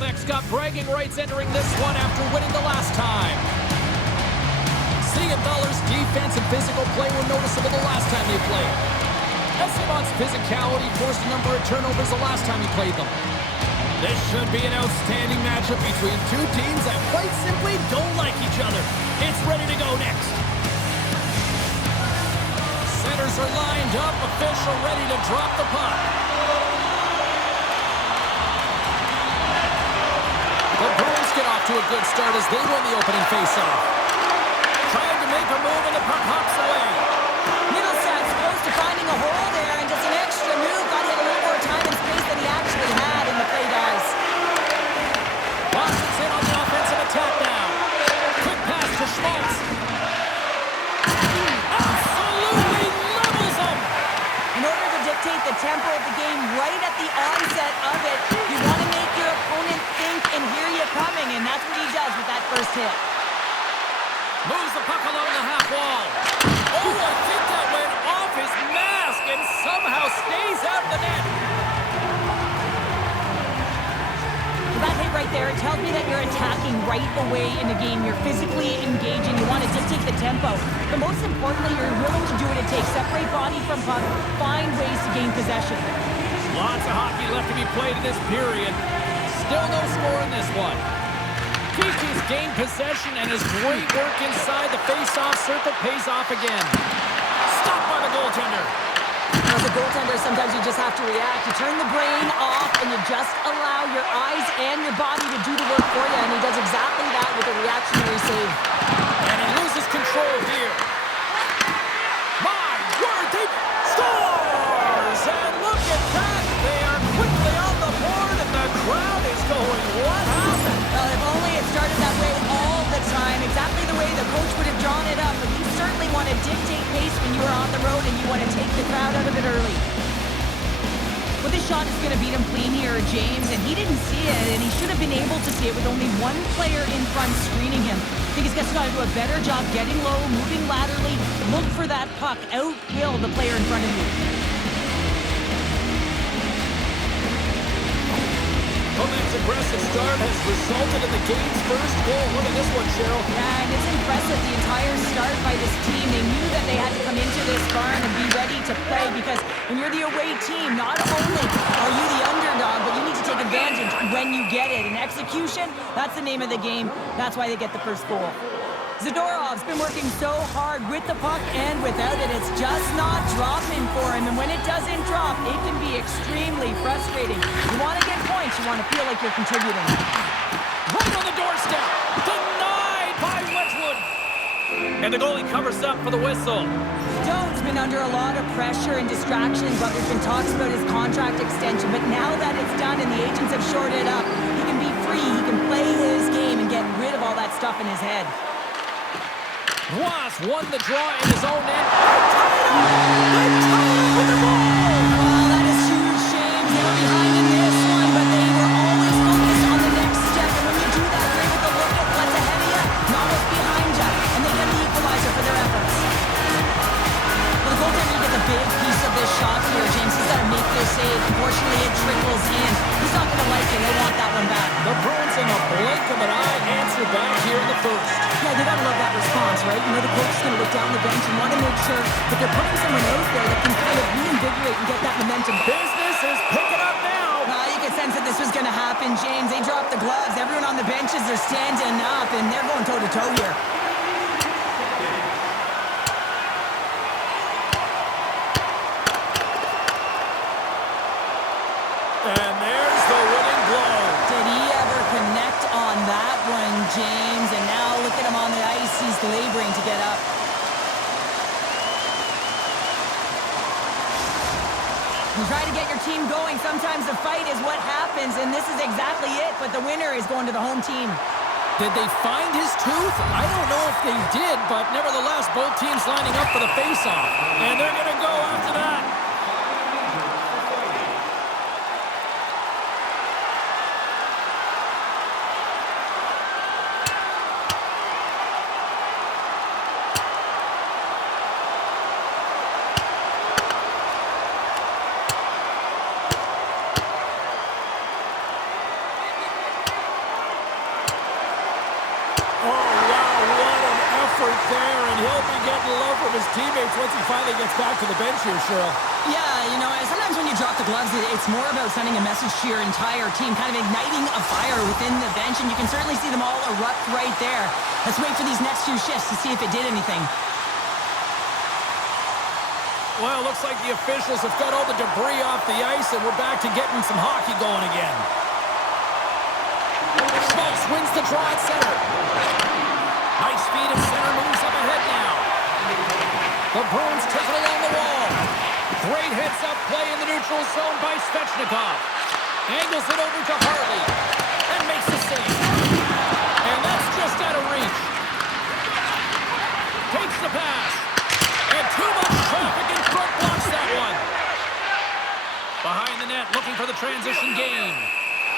Quebec's got bragging rights entering this one after winning the last time. Siegenthaler's defense and physical play were noticeable the last time they played. Esteban's physicality forced a number of turnovers the last time he played them. This should be an outstanding matchup between two teams that quite simply don't like each other. It's ready to go next. Centers are lined up, official ready to drop the puck. The Bruins get off to a good start as they win the opening faceoff. Trying to make a move and the puck hops away. Middlesex close to finding a hole there and just an extra move. Got him a little more time and space than he actually had in the play, guys. Boston's in on the offensive attack now. Quick pass to Schmaltz. Absolutely levels him. In order to dictate the tempo of the game right at the onset of it, you want to make your opponent think and hear you coming, and that's what he does with that first hit. Moves the puck along the half wall. Oh, I think that went off his mask and somehow stays out of the net. That hit right there, it tells me that you're attacking right away in the game. You're physically engaging. You want to dictate the tempo. But most importantly, you're willing to do what it takes. Separate body from puck. Find ways to gain possession. Lots of hockey left to be played in this period. Still no score in this one. Keeke's gained possession and his great work inside the face-off circle pays off again. Stopped by the goaltender. As a goaltender, sometimes you just have to react. You turn the brain off and you just allow your eyes and your body to do the work for you, and he does exactly that with a reactionary save. And he loses control here. My word, he scores! And look at that! They are quickly on the board and the crowd is going, what happened? Well, if only it started that way all the time, exactly the way the coach would have drawn it up, but you certainly want to dictate pace when you are on the road and you want to take the crowd out of it early. Well, this shot is going to beat him clean here, James, and he didn't see it, and he should have been able to see it with only one player in front screening him. I think he's got to do a better job getting low, moving laterally, look for that puck, outwill the player in front of you. Quebec's aggressive start has resulted in the game's first goal. Look at this one, Cheryl. Yeah, and it's impressive, the entire start by this team. They knew that they had to come into this barn and be ready to play because when you're the away team, not only are you the underdog, but you need to take advantage when you get it. And execution, that's the name of the game. That's why they get the first goal. Zadorov's been working so hard with the puck and without it. It's just not dropping for him. And when it doesn't drop, it can be extremely frustrating. You want to get points. You want to feel like you're contributing. Right on the doorstep. Denied by Wedgewood. And the goalie covers up for the whistle. Doan's been under a lot of pressure and distractions while there's been talks about his contract extension. But now that it's done and the agents have shored it up, he can be free. He can play his game and get rid of all that stuff in his head. Ross won the draw in his own end. They tied up with the ball! Well, that is huge, James. They were behind in this one, but they were always focused on the next step. And when you do that, you're able to look at what's ahead of you, not what's behind you. And they get the equalizer for their efforts. Well, the goaltender gets a big piece of this shot here, James. He's got to make this save. Unfortunately, it trickles in. He's not going to like it. He'll want that one back. The Bruins in a blink of an eye answer back here in the first. Yeah, they gotta love that response, right? You know, the coach is gonna look down the bench and want to make sure that they're putting someone out there that can kind of reinvigorate and get that momentum. Business is picking up now. You could sense that this was gonna happen, James. They dropped the gloves. Everyone on the benches, they're standing up, and they're going toe-to-toe here. And there's the winning blow. Did he ever connect on that one, James? And now look at him on the ice. He's laboring to get up. You try to get your team going. Sometimes the fight is what happens, and this is exactly it. But the winner is going to the home team. Did they find his tooth? I don't know if they did, but nevertheless, both teams lining up for the face-off. And they're going to go after that. Oh, wow, what an effort there. And he'll be getting love from his teammates once he finally gets back to the bench here, Cheryl. Yeah, you know, sometimes when you drop the gloves, it's more about sending a message to your entire team, kind of igniting a fire within the bench, and you can certainly see them all erupt right there. Let's wait for these next few shifts to see if it did anything. Well, it looks like the officials have got all the debris off the ice, and we're back to getting some hockey going again. Schmaltz wins the draw at center. Nice feed at center, moves up ahead now. The Bruins take it along the wall. Great heads-up play in the neutral zone by Svechnikov. Angles it over to Hartley and makes the save. And that's just out of reach. Takes the pass. And too much traffic in front blocks that one. Behind the net, looking for the transition game.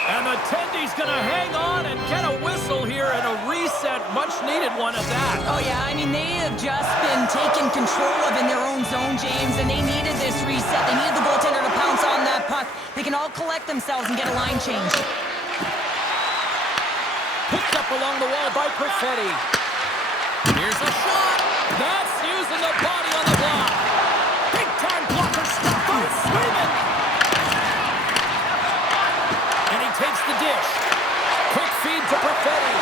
And the Tendy's going to hang on and get a whistle here and a reset, much-needed one at that. Oh, yeah, I mean, they have just been taken control of in their own zone, James, and they needed this reset. They needed the goaltender to pounce on that puck. They can all collect themselves and get a line change. Picked up along the wall by Perfetti. Here's a shot. That's using the body on the block. Big-time blocker stop by Swayman. Takes the dish. Quick feed to Perfetti.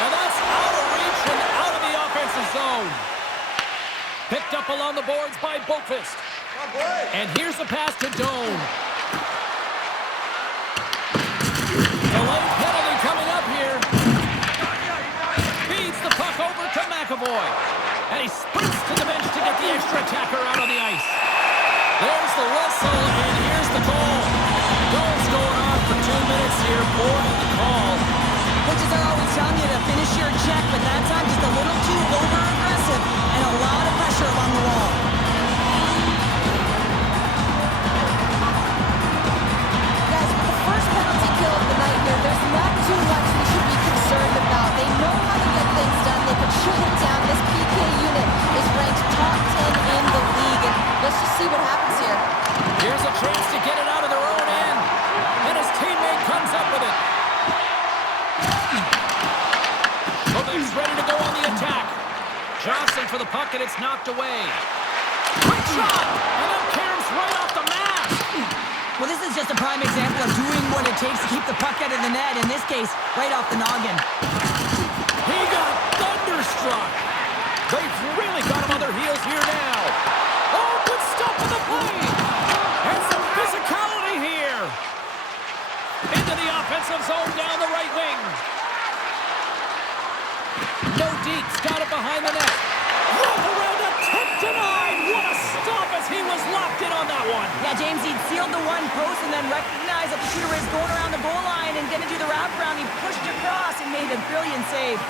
And that's out of reach and out of the offensive zone. Picked up along the boards by Boqvist. And here's the pass to Doan. Delayed penalty coming up here. Feeds the puck over to McAvoy. And he sprints to the bench to get the extra attacker out on the ice. There's the whistle, and here's the goal. Goal's going on for 2 minutes here. Boy, the call. Coaches are always telling you to finish your check, but that time just a little too over-aggressive and a lot of pressure along the wall. Guys, with the first penalty kill of the night here, there's not too much we should be concerned about. They know how to get things done. They can shut it down. This PK unit is ranked top 10 in the league, and let's just see what happens here. Here's a chance to get it out of their own end. And his teammate comes up with it. Quebec's ready to go on the attack. Johnson for the puck, and it's knocked away. Quick shot! And then Karam's right off the mask. Well, this is just a prime example of doing what it takes to keep the puck out of the net. In this case, right off the noggin. He got thunderstruck. They've really got him on their heels here now. Oh, good stop on the play. And some physicality here. Into the offensive zone down the right wing. No deeps, got it behind the net. Roll around a tip denied. What a stop as he was locked in on that one. Yeah, James, he'd sealed the one post and then recognized that the shooter is going around the goal line and going to do the wraparound. He pushed across and made a brilliant save.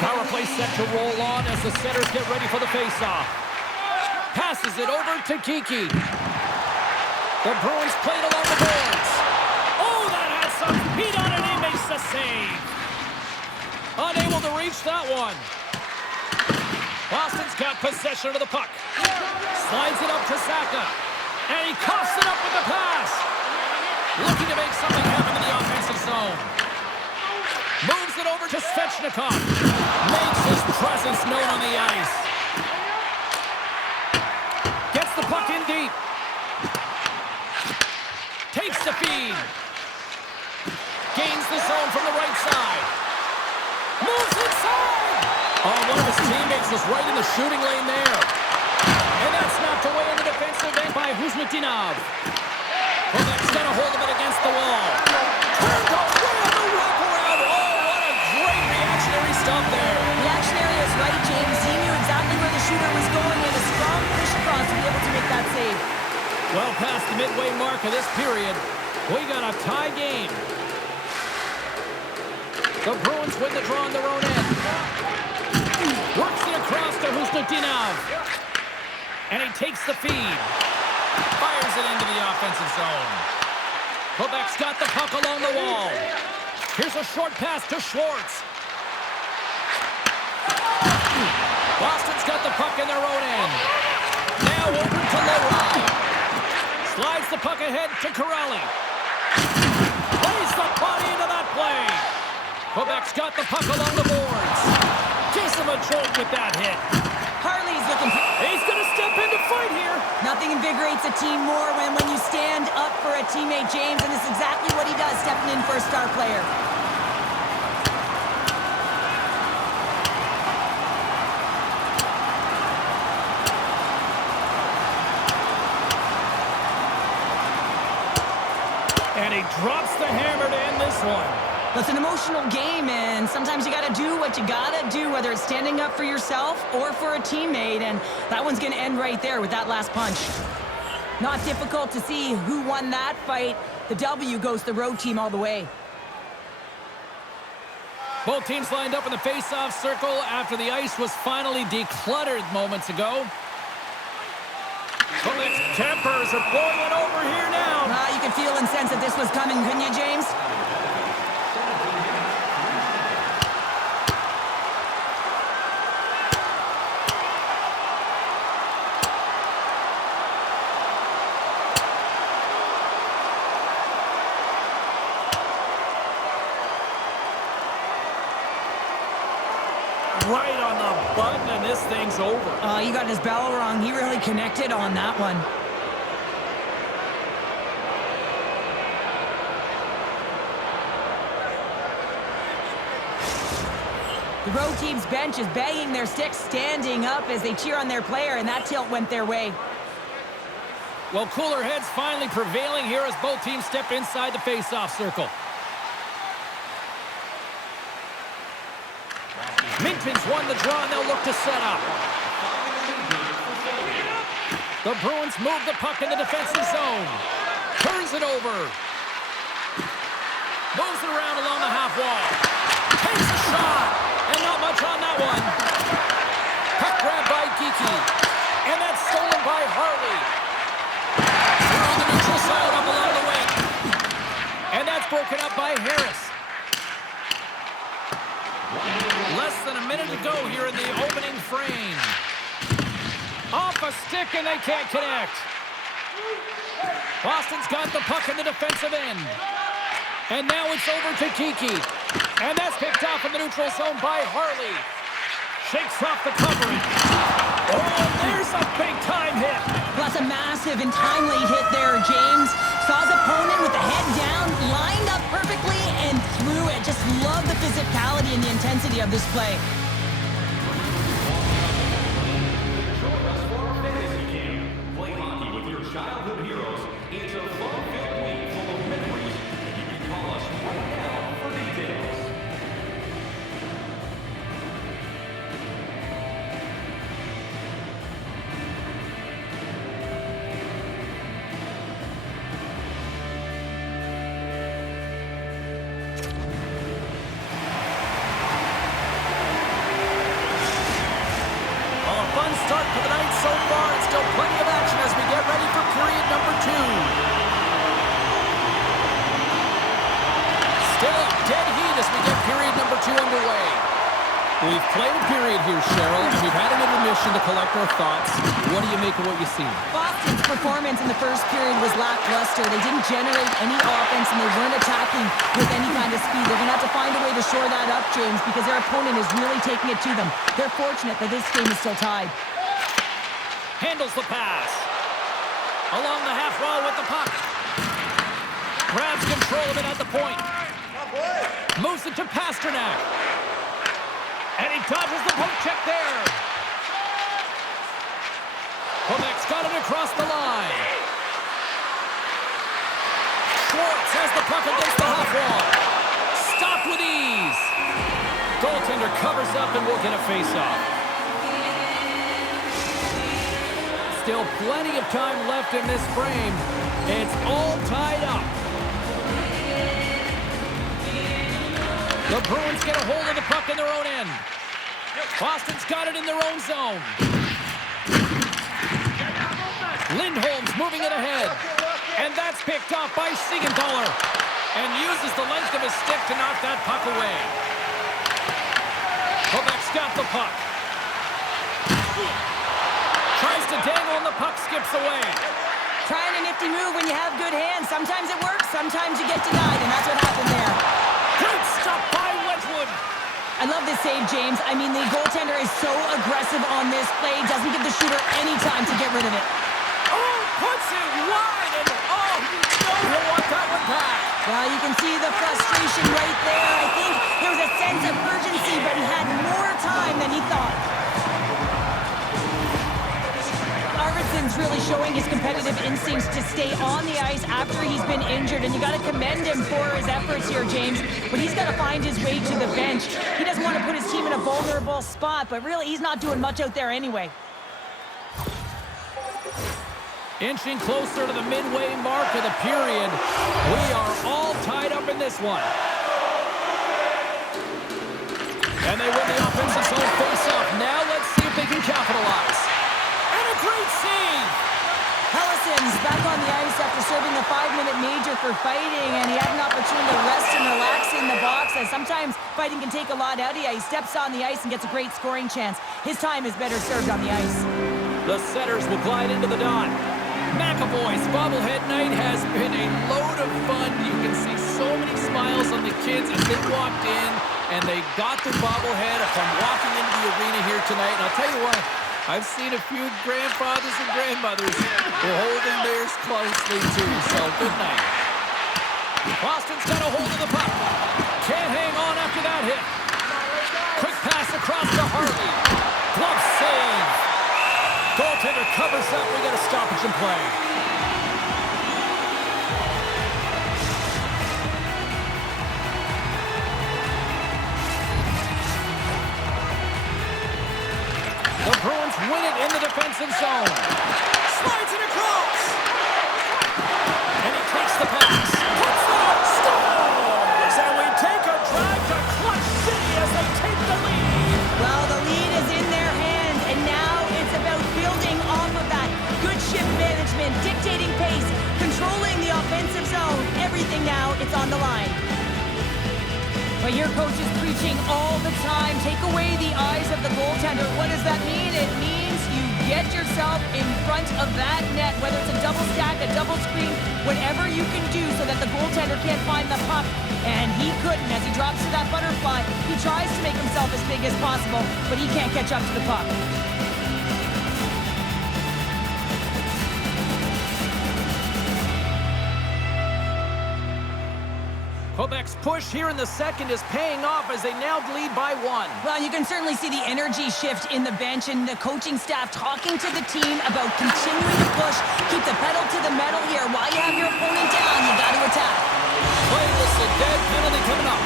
Power play set to roll on as the setters get ready for the faceoff. Passes it over to Kiki. The Bruins played along the boards. Oh, that has some heat on it. He makes the save. Unable to reach that one. Boston's got possession of the puck. Slides it up to Saka. And he coughs it up with the pass. Looking to make something happen in the offensive zone. Moves it over to Svechnikov. Makes his presence known on the ice. Gets the puck in deep. Takes the feed. Gains the zone from the right side. Moves inside. Oh, one of his teammates was right in the shooting lane there. And that's knocked away in the defensive end by Huzmatinov. Quebec's got a hold of it against the wall. Turned away on the wraparound. Oh, what a great reactionary stop there. Reactionary is right, James. He knew exactly where the shooter was going with a strong push across to be able to make that save. Well past the midway mark of this period, we got a tie game. The Bruins win the draw on their own end. Works it across to Huzmatinov. And he takes the feed. Fires it into the offensive zone. Quebec's got the puck along the wall. Here's a short pass to Schwartz. Boston's got the puck in their own end. Now over to Leroy. Slides the puck ahead to Corelli. Plays the body into that play. Quebec's got the puck along the boards. home with that hit. Harley's looking... He's going to step in to fight here. Nothing invigorates a team more when you stand up for a teammate, James, and this is exactly what he does, stepping in for a star player. And he drops the hammer to end this one. It's an emotional game, and sometimes you gotta do what you gotta do, whether it's standing up for yourself or for a teammate, and that one's gonna end right there with that last punch. Not difficult to see who won that fight. The W goes the road team all the way. Both teams lined up in the face-off circle after the ice was finally decluttered moments ago. Quebec's tempers are boiling over here now. You could feel and sense that this was coming, couldn't you, James? Right on the button, and this thing's over. He got his bell wrong. He really connected on that one. The road team's bench is banging their sticks, standing up as they cheer on their player, and that tilt went their way. Well, cooler heads finally prevailing here as both teams step inside the face-off circle. Minton's won the draw, and they'll look to set up. The Bruins move the puck in the defensive zone. Turns it over. Moves it around along the half wall. Takes a shot, and not much on that one. Puck grabbed by Geeky, and that's stolen by Harley. Through the neutral zone up along the wing. And that's broken up by Harris. Less than a minute to go here in the opening frame. Off a stick, and they can't connect. Boston's got the puck in the defensive end. And now it's over to Kiki. And that's picked off in the neutral zone by Harley. Shakes off the covering. Oh, there's a big-time hit. That's a massive and timely hit there, James. Saw his opponent with the head down, lined up perfectly, and threw it. Just love the physicality and the intensity of this play. Play hockey with your childhood heroes. It's a fun-filled week full of memories. You can call us right now for details. Start for the night so far, and still plenty of action as we get ready for period number 2. Still a dead heat as we get period number 2 underway. We've played a period here, Cheryl, and we've had an intermission to collect our thoughts. What do you make of what you see? Boston's performance in the first period was lackluster. They didn't generate any offense, and they weren't attacking with any kind of speed. They're going to have to find a way to shore that up, James, because their opponent is really taking it to them. They're fortunate that this game is still tied. Handles the pass. Along the half wall with the puck. Grabs control of it at the point. Moves it to Pasternak. And he dodges the poke check there. Quebec's got it across the line. Schwartz has the puck against the half wall. Stopped with ease. Goaltender covers up and will get a face-off. Still plenty of time left in this frame. It's all tied up. The Bruins get a hold of the puck in their own end. Boston's got it in their own zone. Lindholm's moving it ahead. And that's picked off by Siegenthaler. And uses the length of his stick to knock that puck away. Quebec's got the puck. Tries to dangle and the puck skips away. Trying a nifty move when you have good hands. Sometimes it works, sometimes you get denied, and that's what happened there. Great stop by Wedgewood. I love this save, James. I mean, the goaltender is so aggressive on this play, doesn't give the shooter any time to get rid of it. Oh, puts it wide, and oh, you don't want that one back. Well, you can see the frustration right there. I think there was a sense of urgency, but he had more time than he thought. Arvidsson's really showing his competitive instincts to stay on the ice after he's been injured, and you got to commend him for his efforts here, James. But he's got to find his way to the bench. He doesn't want to put his team in a vulnerable spot, but really, he's not doing much out there anyway. Inching closer to the midway mark of the period. We are all tied up in this one. And they win the offensive zone face-off. Now let's see if they can capitalize. And a great save! Hellison's back on the ice after serving a 5-minute major for fighting, and he had an opportunity to rest and relax in the box, as sometimes fighting can take a lot out of you. He steps on the ice and gets a great scoring chance. His time is better served on the ice. The setters will glide into the dot. McAvoy's bobblehead night has been a load of fun. You can see so many smiles on the kids as they walked in, and they got their bobblehead from walking into the arena here tonight. And I'll tell you what, I've seen a few grandfathers and grandmothers who are holding theirs closely too, so good night. Boston's got a hold of the puck. Can't hang on after that hit. Quick pass across to Harvey. Glove save. Goaltender covers up. We got a stoppage in play. The Bruins win it in the defensive zone. Slides it across. And he takes the pass. Puts it up. Scores! And we take a drive to Clutch City as they take the lead. Well, the lead is in their hands, and now it's about building off of that. Good shift management, dictating pace, controlling the offensive zone. Everything now, it's on the line. But your coach is preaching all the time. Take away the eyes of the goaltender. What does that mean? It means you get yourself in front of that net, whether it's a double stack, a double screen, whatever you can do so that the goaltender can't find the puck. And he couldn't. As he drops to that butterfly, he tries to make himself as big as possible, but he can't catch up to the puck. Quebec's push here in the second is paying off as they now lead by 1. Well, you can certainly see the energy shift in the bench and the coaching staff talking to the team about continuing to push, keep the pedal to the metal here. While you have your opponent down, you got to attack. Play whistle, dead penalty coming up.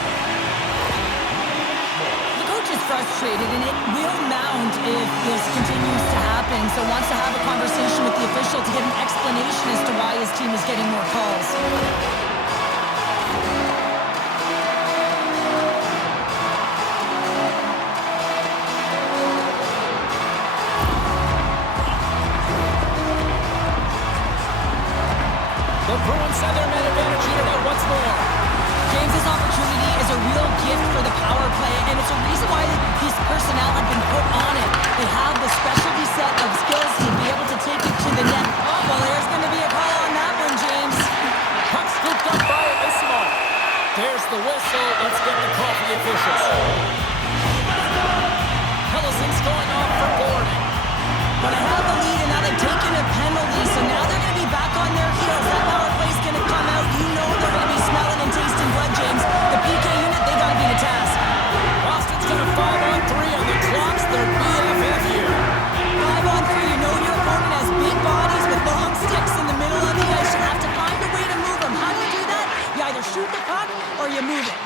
The coach is frustrated, and it will mount if this continues to happen, so wants to have a conversation with the official to get an explanation as to why his team is getting more calls. The Bruins have their man advantage here now once more. James's opportunity is a real gift for the power play, and it's a reason why these personnel have been put on it. They have the specialty set of skills to be able to take it to the net. Well, there's going to be a call on that one, James. Puck scooped up by Ismo. There's the whistle. Let's get the call for the officials. Hellison's going off for boarding. But I have the lead, and now they've taken a penalty, so now they're going to be back on their heels. That power play's going to come out. You know they're going to be smelling and tasting blood, James. The PK unit, they got to be the task. Boston's got a 5-on-3 on the clocks. They're BFF here. 5-on-3, you know your opponent has big bodies with long sticks in the middle of the ice. You have to find a way to move them. How do you do that? You either shoot the puck or you move it.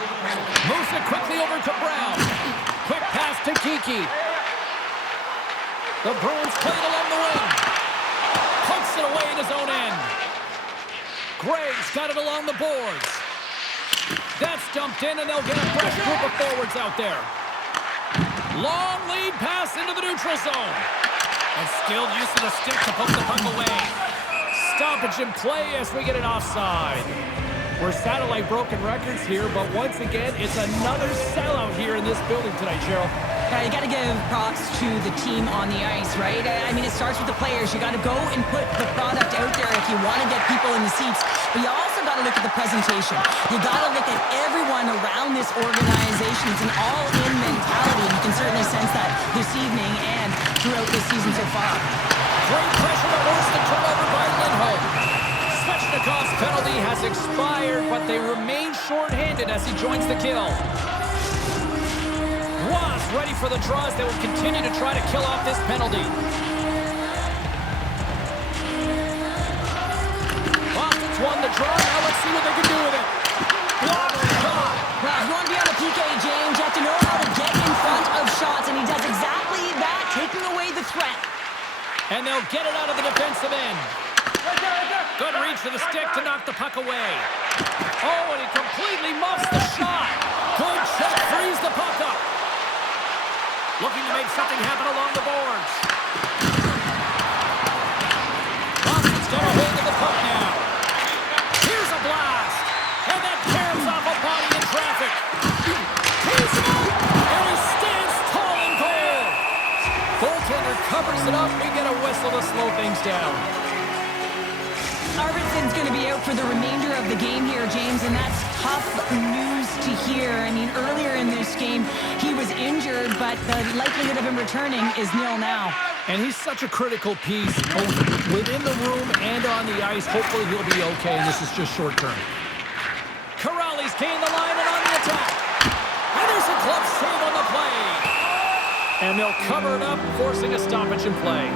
Moves it quickly over to Brown. Quick pass to Kiki. The Bruins play it along the wing. Pokes it away in his own end. Gregg's got it along the boards. That's dumped in, and they'll get a fresh group of forwards out there. Long lead pass into the neutral zone. And skilled use of the stick to poke the puck away. Stoppage in play as we get an offside. We're satellite broken records here, but once again, it's another sellout here in this building tonight, Cheryl. You got to give props to the team on the ice, right? I mean, it starts with the players. You got to go and put the product out there if you want to get people in the seats. But you also got to look at the presentation. You got to look at everyone around this organization. It's an all-in mentality, and you can certainly sense that this evening and throughout this season so far. Great pressure to force the turnover by Lindholm. Svechnikov's penalty has expired, but they remain short-handed as he joins the kill. Was ready for the draws. They will continue to try to kill off this penalty. Boston's won the draw. Now let's see what they can do with it. Blocked shot. Well, if you want to be on the PK, James, you have to know how to get in front of shots, and he does exactly that, taking away the threat. And they'll get it out of the defensive end. Good reach to the stick to knock the puck away. Oh, and he completely muffs the shot. Good check, frees the puck up. Looking to make something happen along the boards. Boston's got a hold of the puck now. Here's a blast. And that tears off a body in traffic. He's out, and he stands tall in goal. Goaltender covers it up. We get a whistle to slow things down. Arvidsson's going to be out for the remainder of the game here, James, and that's tough news to hear. I mean, earlier in this game, he was injured, but the likelihood of him returning is nil now. And he's such a critical piece, both within the room and on the ice. Hopefully he'll be okay, and this is just short term. Corrali's gained the line and on the attack. And there's a glove save on the play. And they'll cover it up, forcing a stoppage in play.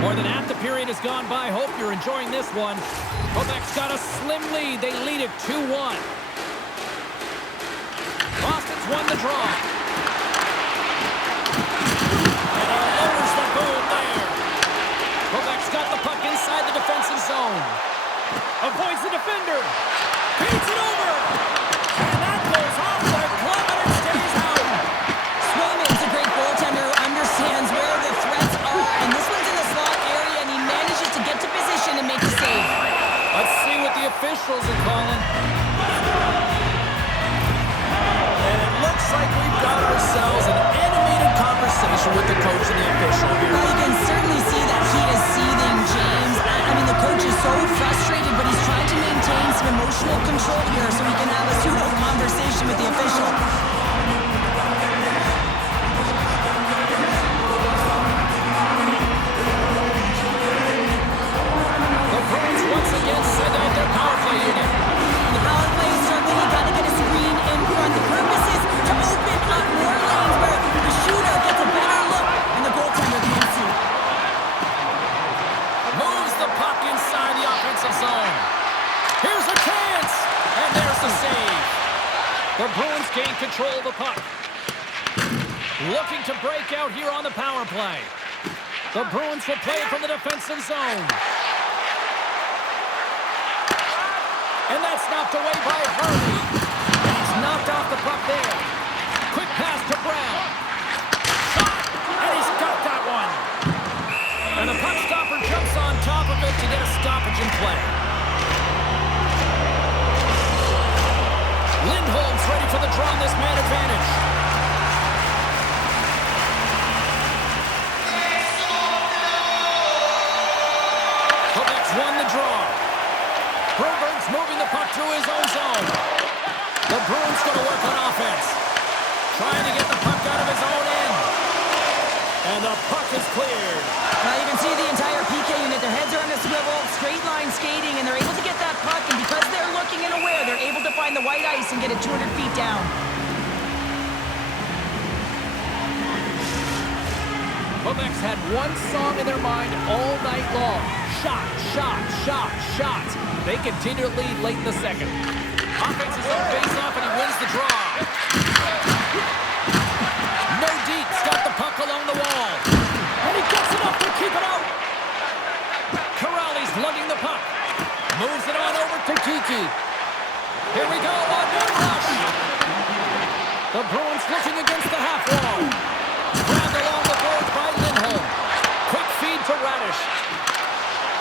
More than half the period has gone by. Hope you're enjoying this one. Quebec's got a slim lead. They lead it 2-1. Boston's won the draw. And he lowers the goal there. Quebec's got the puck inside the defensive zone. Avoids the defender. Beats it over. And that goes off the glove and it stays out. Swayman's a great goaltender who understands where the threats are, and this one's in the slot area, and he manages to get to position and make the save. Let's see what the officials are calling. And it looks like we've got ourselves an animated conversation with the coach and the official here. Well, you can certainly see that he is seething, James. I mean, the coach is so frustrated, but he's trying to maintain some emotional control here so he can have a pseudo conversation with the official. The Bruins once again send out their power play unit. The power play is struggling. You got to get a screen in front. The purpose is to open up more lanes where the shooter gets a better look and the goaltender can't see. Moves the puck inside the offensive zone. Here's a chance. And there's the save. The Bruins gain control of the puck. Looking to break out here on the power play. The Bruins will play it from the defensive zone. And that's knocked away by Harvey. And he's knocked off the puck there. Quick pass to Brown. Shot! And he's got that one. And the puck stopper jumps on top of it to get a stoppage in play. Lindholm's ready for the draw on this man advantage. Quebec's won the draw. Broberg's moving the puck through his own zone. The Bruins going to work on offense. Trying to get the puck out of his own end. And the puck is cleared. Now you can see the entire PK unit. Their heads are on a swivel, straight line skating, and they're able to get that puck. And because they're looking and aware, they're able to find the white ice and get it 200 feet down. Quebec's had one song in their mind all night long. Shot, shot, shot, shot. They continue to lead late in the second. Offense is on face-off, and he wins the draw. Nordiques got the puck along the wall. And he gets it up to keep it out. Corrali's lugging the puck. Moves it on over to Kiki. Here we go on one rush. The Bruins looking against the half wall. Grabbed along the boards by Lindholm. Quick feed to Radish.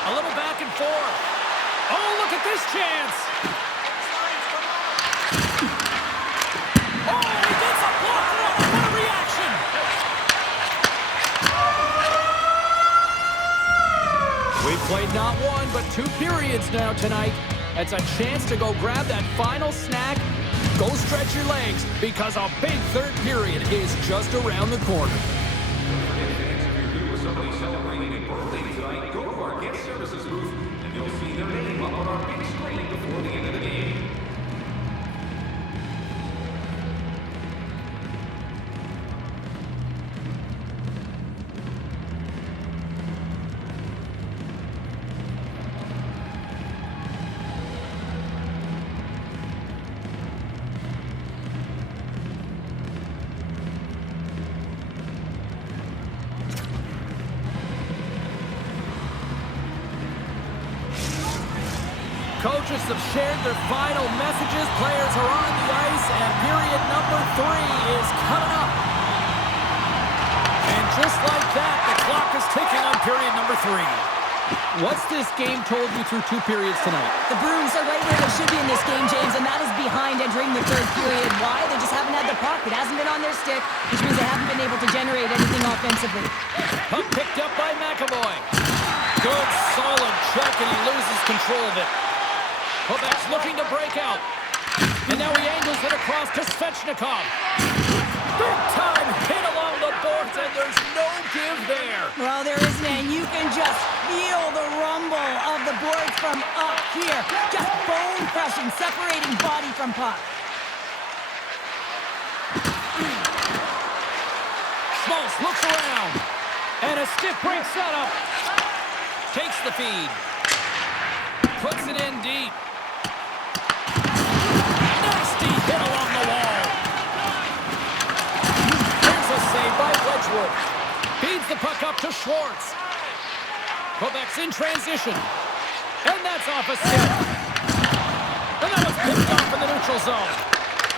A little back and forth. Oh, look at this chance. Oh, he gets a block run. What a reaction. We've played not one, but two periods now tonight. It's a chance to go grab that final snack. Go stretch your legs because a big third period is just around the corner. If you're here with somebody celebrating a birthday tonight, go to our guest services booth and you'll see their name up on our big screen before the end of the game. Coaches have shared their final messages. Players are on the ice, and period number 3 is coming up. And just like that, the clock is ticking on period number 3. What's this game told you through 2 periods tonight? The Bruins are right where they should be in this game, James, and that is behind entering the third period. Why? They just haven't had the puck. It hasn't been on their stick, which means they haven't been able to generate anything offensively. Puck picked up by McAvoy. Good, solid check, and he loses control of it. Quebec's looking to break out. And now he angles it across to Svechnikov. Big time hit along the boards, and there's no give there. Well, there isn't, and you can just feel the rumble of the boards from up here. Just bone crushing, separating body from puck. Schmaltz looks around. And a stick break setup. Takes the feed. Puts it in deep. Nasty hit along the wall. Here's a save by Wedgewood. Feeds the puck up to Schwartz. Quebec's in transition. And that's off a stick. And that was picked off in the neutral zone.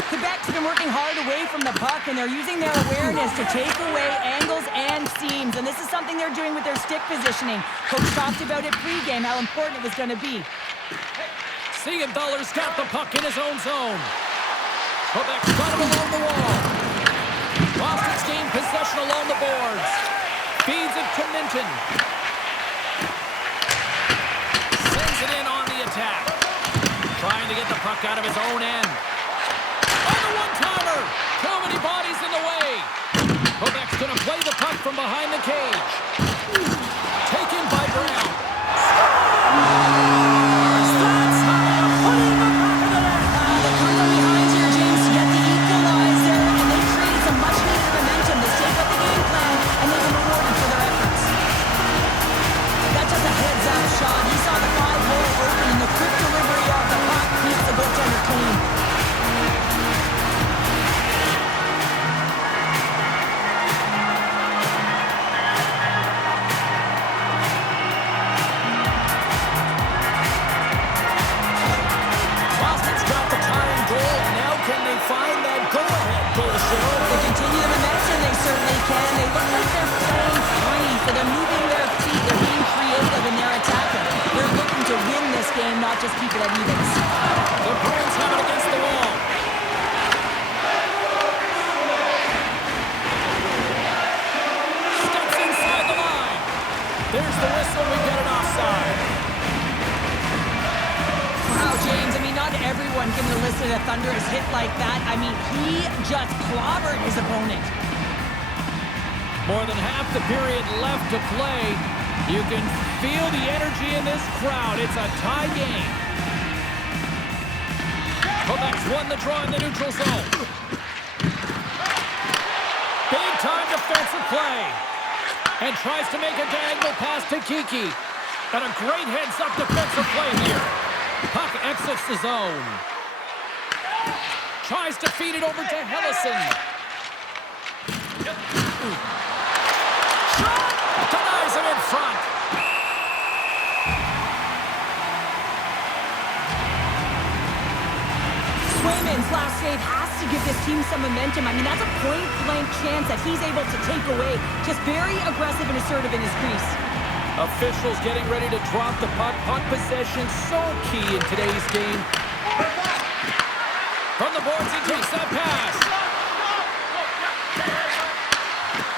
Quebec's been working hard away from the puck, and they're using their awareness to take away angles and seams. And this is something they're doing with their stick positioning. Coach talked about it pregame, how important it was going to be. Siegenthaler's got the puck in his own zone. Quebec's got him along the wall. Boston's gained possession along the boards. Feeds it to Minton. Sends it in on the attack. Trying to get the puck out of his own end. On the one-timer. Too many bodies in the way. Quebec's going to play the puck from behind the cage. Taken by Brown. Just keep it at evens. The Bruins have it against the wall. Steps inside the line. There's the whistle. We get it offside. Wow, James, I mean, not everyone can elicit a thunderous hit like that. I mean, he just clobbered his opponent. More than half the period left to play. You can feel the energy in this crowd. It's a tie game. Quebec's won the draw in the neutral zone. Big time defensive play. And tries to make a diagonal pass to Kiki. And a great heads-up defensive play here. Puck exits the zone. Tries to feed it over to Hellison. Shot! Denies him in front. Swayman's last save has to give this team some momentum. I mean, that's a point-blank chance that he's able to take away. Just very aggressive and assertive in his crease. Officials getting ready to drop the puck. Puck possession so key in today's game. From the boards, he takes that pass.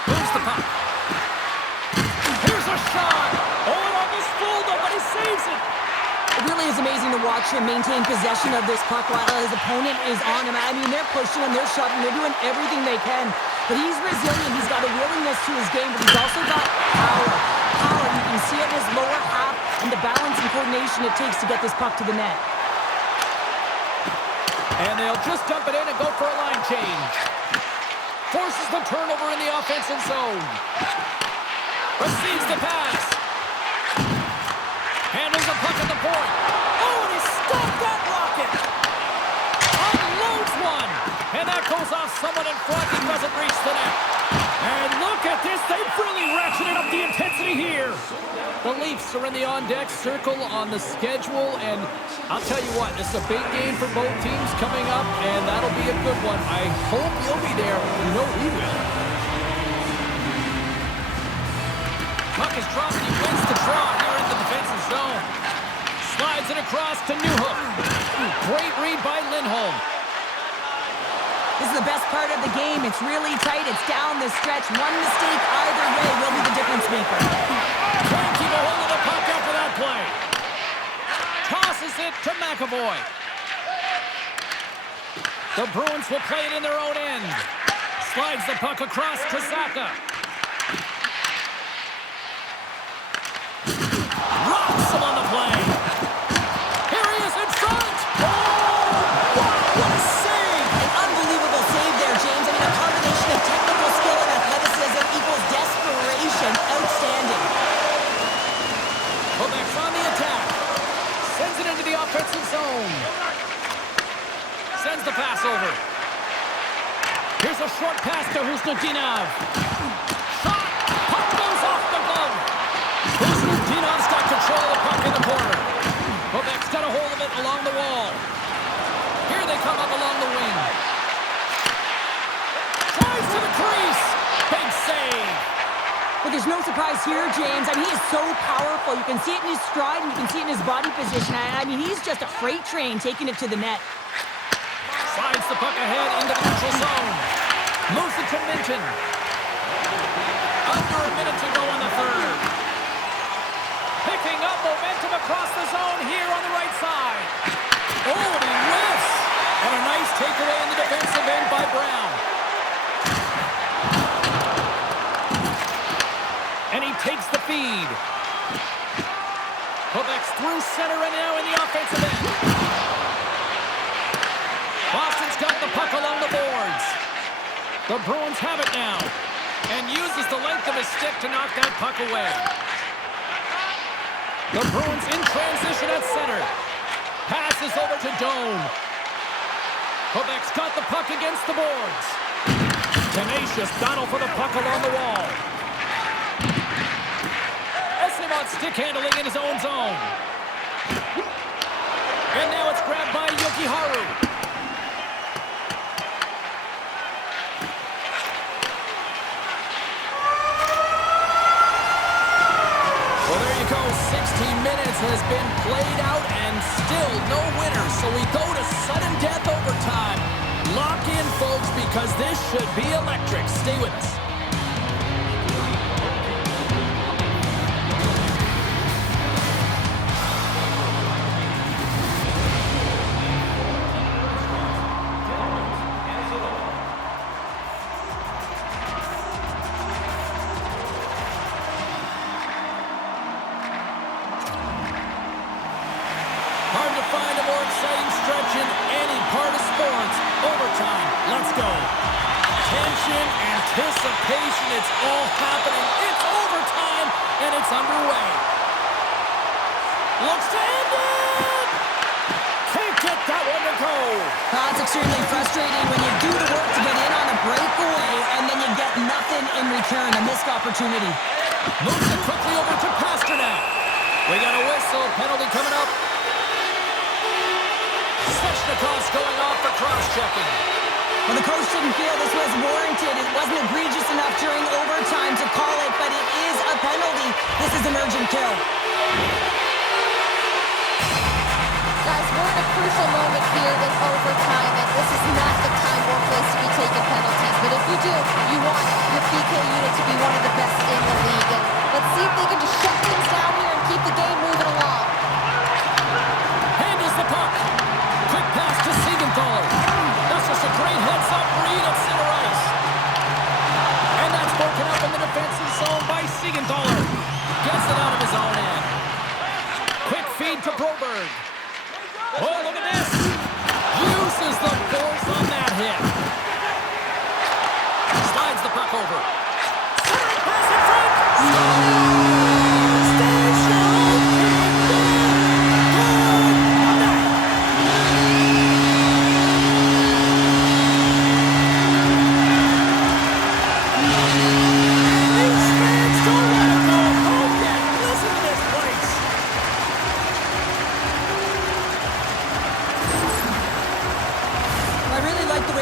Moves the puck. Here's a shot. Oh, it almost fooled him, but he saves it. It really is is amazing to watch him maintain possession of this puck while his opponent is on him. I mean, they're pushing him, they're shoving, they're doing everything they can. But he's resilient. He's got a willingness to his game, but he's also got power. Power. You can see it in his lower half and the balance and coordination it takes to get this puck to the net. And they'll just dump it in and go for a line change. Forces the turnover in the offensive zone. Receives the pass. Handles the puck at the point. Oh, and he stopped that rocket. Unloads one. And that goes off someone in front. He doesn't reach the net. And look at this. They've really ratcheted up the intensity here. The Leafs are in the on-deck circle on the schedule. And I'll tell you what, this is a big game for both teams coming up. And that'll be a good one. I hope you'll be there. You know we will. Puck is dropped. He wins the draw here in the defensive zone. Slides it across to Newhook. Great read by Lindholm. This is the best part of the game. It's really tight. It's down the stretch. One mistake either way will be the difference maker. Can't keep a hold of the puck after that play. Tosses it to McAvoy. The Bruins will play it in their own end. Slides the puck across to Zacha. Rocks him on the play. Here he is in front. Oh, what a save. An unbelievable save there, James. I mean, a combination of technical skill and athleticism equals desperation. Outstanding. Quebec's on the attack. Sends it into the offensive zone. Sends the pass over. Here's a short pass to Husnudinov. Shot. Puck goes off the glove. Husnudinov's got control of the puck in the corner. Quebec's got a hold of it along the wall. Here they come up along the wing. Drives to the crease. Big save. But there's no surprise here, James. I mean, he is so powerful. You can see it in his stride, and you can see it in his body position. I mean, he's just a freight train taking it to the net. Slides the puck ahead into the neutral zone. Moves it to Minton. Under a minute to go in the third. Picking up momentum across the zone here on the right side. Oh, and he whiffs. And a nice takeaway in the defensive end by Brown. And he takes the feed. Quebec's through center and now in the offensive end. Boston's got the puck along the boards. The Bruins have it now. And uses the length of his stick to knock that puck away. The Bruins in transition at center. Passes over to Doan. Quebec's got the puck against the boards. Tenacious battle for the puck along the wall. Esteban stick handling in his own zone. And now it's grabbed by Yokiharu. Well, there you go. 16 minutes has been played out and still no winner. So we go to sudden death overtime. Lock in, folks, because this should be electric. Stay with us. Hard to find a more exciting stretch in any part of sports. Overtime. Let's go. Tension, anticipation, it's all happening. It's overtime, and it's underway. Looks to end it! Can't get that one to go. That's extremely frustrating when you do the work to get in on a breakaway and then you get nothing in return. A missed opportunity. Moves it quickly over to Pasternak. We got a whistle. Penalty coming up. Svechnikov's going off for cross-checking. Well, the coach didn't feel this was warranted. It wasn't egregious enough during overtime to call it, but it is a penalty. This is an urgent kill. Guys, we're in a crucial moment here in overtime, and this is not the time or place to be taking penalties. But if you do, you want your PK unit to be one of the best in the league. And let's see if they can just shut things down here and keep the game moving along.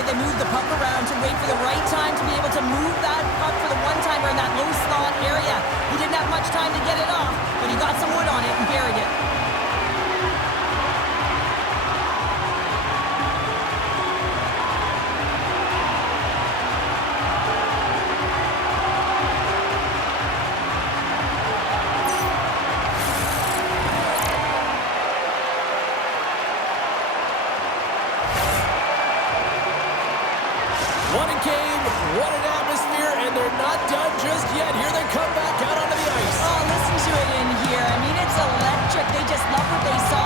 way they moved the puck around to wait for the right time to be able to move that puck for the one-timer in that low slot area. He didn't have much time to get it off, but he got some wood on it and buried it. What a game, what an atmosphere, and they're not done just yet. Here they come back out onto the ice. Oh, listen to it in here. I mean, it's electric. They just love what they saw